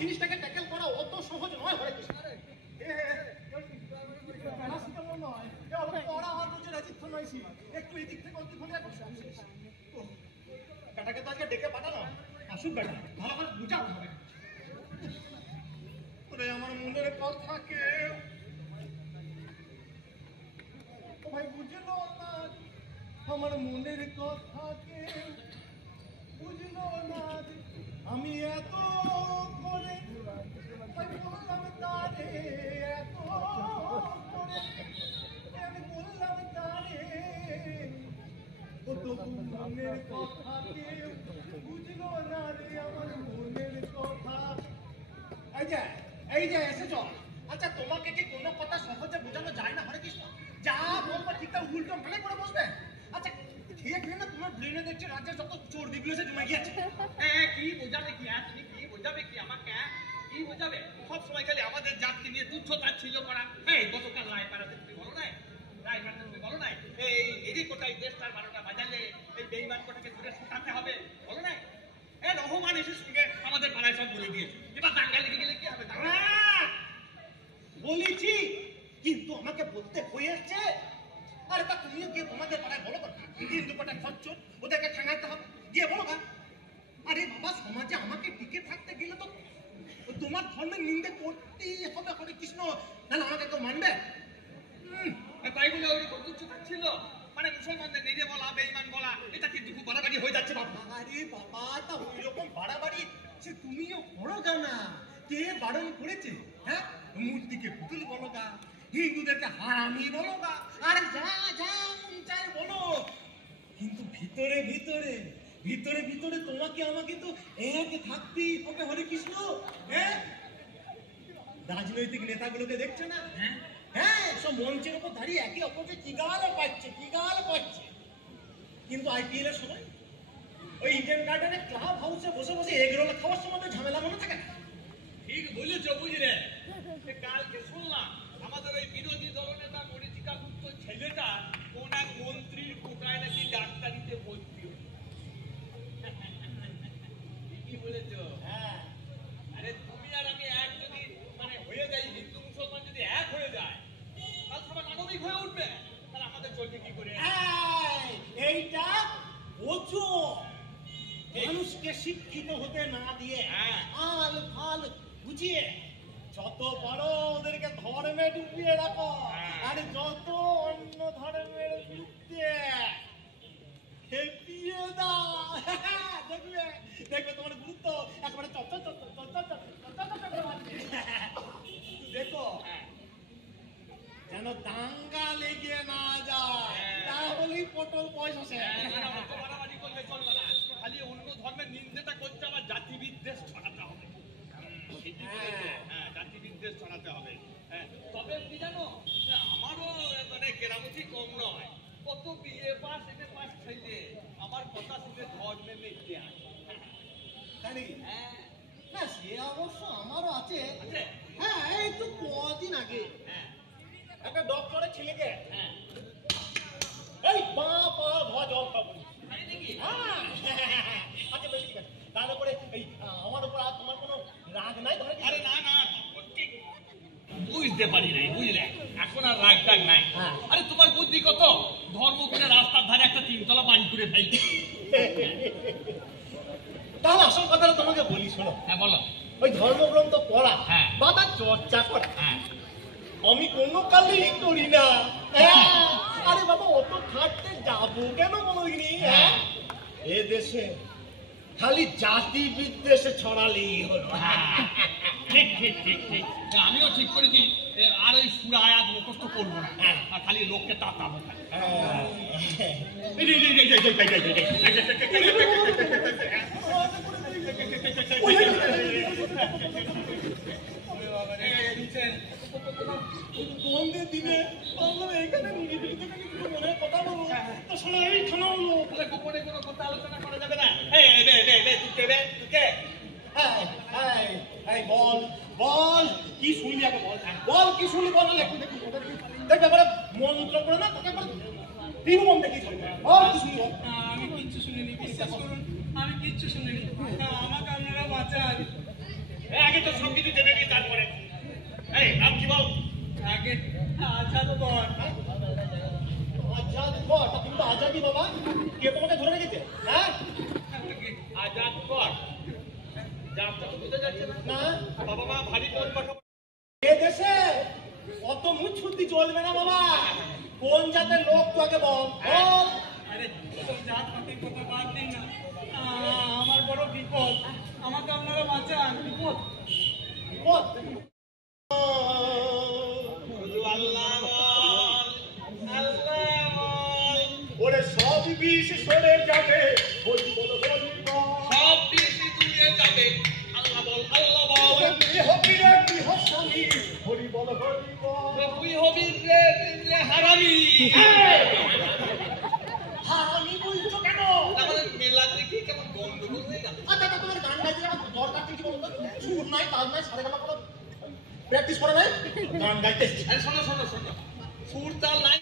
জিনিসটাকে ট্যাকেল করা অত সহজ নয় হরে কৃষ্ণ। একটু এদিক থেকে অতি হলে বেটাকে তো আজকে ডেকে পাঠালাম, আসুক বেটা, ভালো করে বুঝাও হবে। ওরে আমার মনের কথা কেউ ভাই বুঝলো না, আমার মনের কথা কেউ বুঝলো না। আমি এত করে বললাম তারে, এত করে আমি বললাম তারে, ও তো মনের কথা কেউ বুঝলো না রে, আমার মনের কথা। এই যে এসেছ। আচ্ছা তোমাকে কি কোনো কথা সহজে বোঝানো যায় না হরে কৃষ্ণ? যা বলবো ঠিকঠাক উল্টো মানে করে বসবে। আচ্ছা খেয়ে খেয়ে না তোমার ব্রেনে দেখছে রাজ্যের যত চর্বিগুলো সে জমে গিয়েছে। কি বোঝাবে কি? তুমি কি বোঝাবে কি আমাকে? কি বোঝাবে? সব সময় খালি আমাদের জাতকে নিয়ে তুচ্ছ-তাচ্ছিল্য করা। এই গতকাল রায়পাড়াতে তুমি বলো নাই? রায়পাড়াতে তুমি বলো নাই এই কোটায় দেশটার 12টা বাজালে এই বেঈমান কোটাকে ধরে শুকাতে হবে, বলো নাই? রহমান এসে সঙ্গে আমাদের পাড়ায় সব বলে দিয়েছে। এবার দাঙ্গা লেগে গেলে কি হবে? বলেছি কিন্তু আমাকে বলতে হয়েছে। আরে তা তুমিও গিয়ে তোমাদের পাড়ায় বলো কথা, হিন্দু কোটা খচ্চর ওদেরকে ঠেঙাতে হবে, গিয়ে বলো না। আরে বাবা সমাজে আমাকে টিকে থাকতে গেলে তো তোমার ধর্মের নিন্দে করতেই হবে হরে কৃষ্ণ, নাহলে আমাকে কেউ মানবে? তাই বলে ওরকম তুচ্ছ-তাচ্ছিল্য মানে মুসলমানদের নিজে বলা বেঈমান বলা, এটা কিন্তু খুব বাড়াবাড়ি হয়ে যাচ্ছে বাবা। আরে বাবা তা ওই রকম বাড়াবাড়ি সে তুমিও করো না। কে বারণ করেছে? হ্যাঁ, মূর্তিকে পুতুল বলো গা, হিন্দুদেরকে হারামি বলো গা, আরে যা যা মন চায় বলো, কিন্তু ভিতরে ভিতরে ভিতরে ভিতরে তোমাকে আমাকে তো এক থাকতেই হবে হরে কৃষ্ণ। হ্যাঁ, রাজনৈতিক নেতাগুলোকে দেখছো না? হ্যাঁ, সব মঞ্চের উপর দাঁড়িয়ে একে অপরকে কি গাল পাচ্ছে। কিন্তু আইপিএল এর সময় ওই ইডেন গার্ডেনে ক্লাব হাউসে বসে বসে এগরোল খাওয়ার সময় ঝামেলা মনে থাকে না? ঠিক বলেছো, বুঝলে? কালকে শুনলাম আমাদের ওই বিরোধী দলনেতা মরিচিকা গুপ্ত ছেলেটা কোন এক মন্ত্রীর কোটায় নাকি ডাক্তারিতে ভর্তি। কি বলেছো? হ্যাঁ, আরে তুমি আর আমি এক যদি মানে হয়ে যাই, হিন্দু মুসলমান যদি এক হয়ে যায় তাহলে সবাই মানবিক হয়ে উঠবে। তাহলে আমাদের চলবে কি করে? এইটা বোঝো, মানুষকে শিক্ষিত হতে না দিয়ে আল ফাল বুঝিয়ে যত বড় ওদেরকে ধর্মে ডুবিয়ে রাখো, আর যত অন্য ধর্মের বিরুদ্ধে খেপিয়ে দাও, দেখবে তোমার গুরুত্ব একেবারে দেখো যেন দাঙ্গা লেগে না যায়, তাহলেই পটল পয়সা বাড়াবাড়ি করলে চলবে না, খালি অন্য ধর্মের নিন্দাটা করতে আবার জাতি বিদ্বেষ ছড়াতে হবে। জাতি বিদ্বেষ ছড়াতে হবে। তবে কি জানো, আমারও মানে কেরামতি কম নয়, কত BA pass M A pass ছেলে আমার কথা শুনে ধর্মে মেতে আসে। না সে অবশ্য আমারও আছে। হ্যাঁ, এই তো কদিন আগে একটা ডক্টরের ছেলেকে এই বাবা জল খাবো। আচ্ছা বেশ ঠিক আছে, তার উপরে এই আমার উপর আর তোমার কোনো রাগ নাই? আরে না না, বুঝতে পারি নাই, বুঝলে? এখন আর রাগ টাগ নাই। আরে তোমার বুদ্ধি কত, ধর্ম করে রাস্তার ধারে একটা 3তলা বাড়ি করে ফেলছে। তাহলে আসল কথাটা তোমাকে বলি, শোনো। হ্যাঁ বলো। ওই ধর্মগ্রন্থ পড়া বা তার চর্চা করা আমি কোনো কালেই করি না। আরে বাবা অত খাটতে যাবো কেন বলিনি? এ দেশে খালি জাতি বিদ্বেষে ছড়ালেই হলো। ঠিক ঠিক ঠিক ঠিক, আমিও ঠিক করেছি আর ওই সূরা আয়াত মুখস্থ করবো না, আর খালি লোককে তাতাবো। বন্ধের দিনে এখানে মনে কথা বলবো তো শোনো, এই শোনো গোপনে কোনো কথা আলোচনা করা যাবে না। বল বল কি শুনলি আগে বল, বল কি শুনলি বল, একটু দেখি দেখবে এবারে মন্ত্র করে না তোকে তিরুমন দেখি বল কি শুনলি বল। আমি কিচ্ছু শুনিনি, বিশ্বাস করুন আমি কিচ্ছু শুনিনি, আমাকে আপনারা বাঁচান। আগে তো কর। আজাদ কর? তা তুমি তো আজাদি বাবা। কে তোমাকে ধরে রেখেছে? হ্যাঁ? আজাদ কর জাতটা তো বুঝে যাচ্ছে না না, বাবা মা ভারী কোন পাঠা এ দেশে অত মুখ ছুটি চলবে না বাবা। কোন জাতের লোক তো আগে বল। বল। আরে তোর জাত পাতির কথা বাদ দিন না। আমার বড় বিপদ, আমাকে আপনারা বাঁচান। বিপদ বল। শুধু আল্লাহ বল আল্লাহ বল ওরে সব বিষ সরে যাবে, হরি বল হরি বল। সব বেশি দূরে যাবে আল্লাহ বল আল্লাহ বল ওরে গৃহবীরে গৃহস্বামী, হরি বল হরি বল। তুই হবি রে হারামি হারামি বলছো কেন? আমাদের মেলা দেখি কেমন গন্ডগোল হয়ে গেল আচ্ছা আচ্ছা, তোমার গান গাইতে আমার দরকার কি বলতো? সুর নাই, তাল নাই, সারে গামা কোনো প্র্যাকটিস করে নাই, গান গাইতে এসেছি। আরে শোনো শোনো শোনো সুর তাল নাই